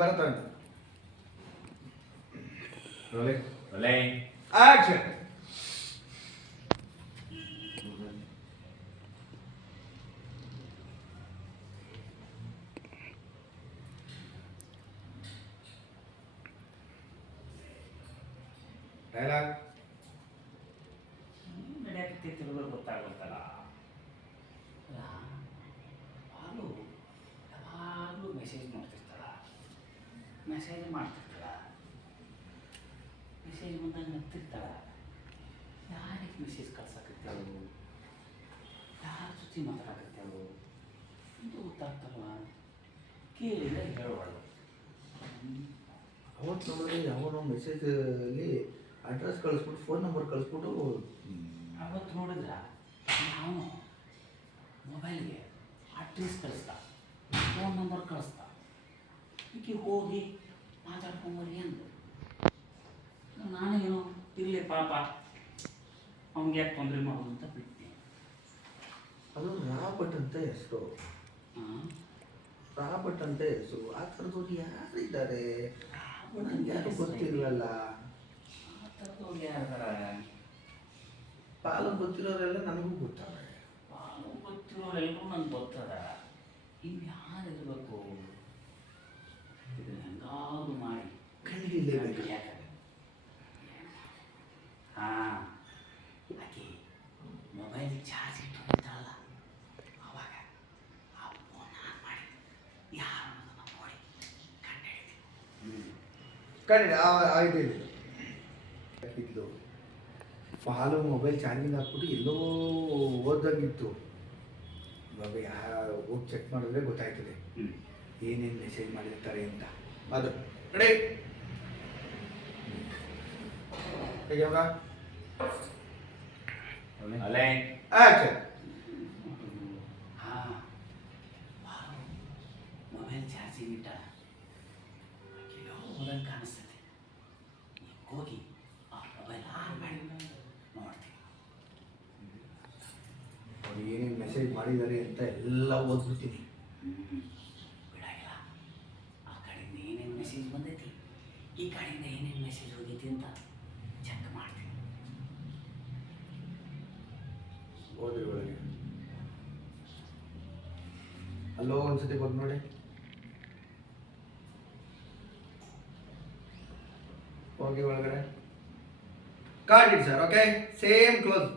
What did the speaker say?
ಬರತ್ತ ಅಂತ Rolling. Action. Dialogue. ನಡೆಯುತ್ತಿರುವುದು ಗೊತ್ತಾಗುತ್ತಲ್ಲ. ಹಾಲು ಯಾವಾಗಲೂ ಮೆಸೇಜ್ ಮಾಡ್ತಿರ್ತಾಳ, ಮೆಸೇಜ್ ಬಂದಾಗ ನಗ್ತಿರ್ತಾಳ. ಯಾರಿಗೆ ಮೆಸೇಜ್ ಕಳ್ಸಕತ್ತೇಳು, ಯಾರ ಜೊತೆ ಮಾತಾಡಕತ್ತೇಳು ಅಂತ ಗೊತ್ತಾಗ್ತಲ್ವ. ಕೇಳಿದ್ರೆ ಹೇಳೋಳು. ಅವತ್ತು ನೋಡಿದ್ರೆ ಯಾವನೋ ಮೆಸೇಜಲ್ಲಿ ಅಡ್ರೆಸ್ ಕಳಿಸ್ಬಿಟ್ಟು ಫೋನ್ ನಂಬರ್ ಕಳಿಸ್ಬಿಟ್ಟು ಅವತ್ತು ನೋಡಿದ್ರ ನಾವು ಮೊಬೈಲ್ಗೆ ಅಡ್ರೆಸ್ ಕಳಿಸ್ತಾ, ಫೋನ್ ನಂಬರ್ ಕಳಿಸ್ತಾ, ಈಕೆ ಹೋಗಿ ಮಾತಾಡ್ಕೊಂಬರಿ ಅಂದು. ನಾನೇನು ಇರಲಿ ಪಾಪ ಅವ್ನಿಗೆ ಯಾಕೆ ತೊಂದರೆ ಮಾಡೋದು ಅಂತ ಬಿಟ್ಟು. ಅದು ರಾಬರ್ಟ್ ಅಂತ ಹೆಸರು, ರಾಬರ್ಟ್ ಅಂತ ಹೆಸರು. ಆ ಥರದವ್ರು ಯಾರಿದ್ದಾರೆ ನನಗೆ ಯಾರು ಗೊತ್ತಿಲ್ವಲ್ಲ. ಆ ಥರದವ್ರು ಯಾರ ಪಾಲು ಗೊತ್ತಿರೋರೆಲ್ಲ ನನಗೂ ಗೊತ್ತಾವೆ. ಪಾಲು ಗೊತ್ತಿರೋರೆಲ್ಲರೂ ನನಗೆ ಗೊತ್ತದ. ಇವು ಯಾರು ಇರಬೇಕು? ಇದನ್ನ ಹೆಂಗಾದ್ರು ಮಾಡಿ ಕಂಡಿಡಿಲೇಬೇಕು. ಯಾಕಂದ್ರೆ ಹಾಂ, ಆಕೆ ಮೊಬೈಲ್ ಚಾರ್ಜ್ ಇಟ್ಕೊಂಡಿರ್ತಾಳಲ್ಲ, ಅವಾಗ ಆ ಫೋನ್ ಆನ್ ಮಾಡಿ ಯಾರು ಅನ್ನೋದನ್ನ ನೋಡಿ ಕಂಡುಹಿಡಿತೀನಿ. ಕಂಡಿಡಿ ಇದ್ಲು ಪಾಲು ಮೊಬೈಲ್ ಚಾರ್ಜಿಂಗ್ ಹಾಕ್ಬಿಟ್ಟು ಎಲ್ಲೋ ಓದಂಗಿತ್ತು. ಇವಾಗ ಯಾರು ಹೋಗಿ ಚೆಕ್ ಮಾಡಿದ್ರೆ ಗೊತ್ತಾಯ್ತದೆ ಏನೇನು ಮೆಸೇಜ್ ಮಾಡಿರ್ತಾರೆ ಅಂತ. ಅದು ರೆಡಿ ಹೇಗೆ ಅಲ್ಲೇ ಆಕ್ಷನ್. ಹಾಂ, ಮೊಬೈಲ್ ಚಾರ್ಜಿಂಗ್ ಇಟ್ಟ ಎಲ್ಲೋ ಹೋದಂಗೆ ಕಾಣಿಸ್ತದೆ. ಹೋಗಿ ಆ ಮೊಬೈಲ್ ಆನ್ ಮಾಡಿ ನೋಡ್ತೀನಿ. ಅವ್ರು ಏನೇನು ಮೆಸೇಜ್ ಮಾಡಿದ್ದಾರೆ ಅಂತ ಎಲ್ಲ ಓದ್ಬಿಡ್ತೀನಿ. ಬಿಡಾಗಿಲ್ಲ. ಆ ಕಡೆಯಿಂದ ಏನೇನು ಮೆಸೇಜ್ ಬಂದೈತಿ, ಈ ಕಡೆಯಿಂದ ಏನೇನು ಮೆಸೇಜ್ ಹೋಗೈತಿ ಅಂತ ಚೆಕ್ ಮಾಡ್ತೀನಿ. ಓದ್ರಿ ಒಳಗೆ ಅಲ್ಲೋ ಒಂದ್ಸತಿ ಬಂದು ನೋಡಿ. ಹೋಗಿ ಒಳಗಡೆ ಕಾರ್ಡ್ ಇಡಿ ಸರ್. Okay, same close.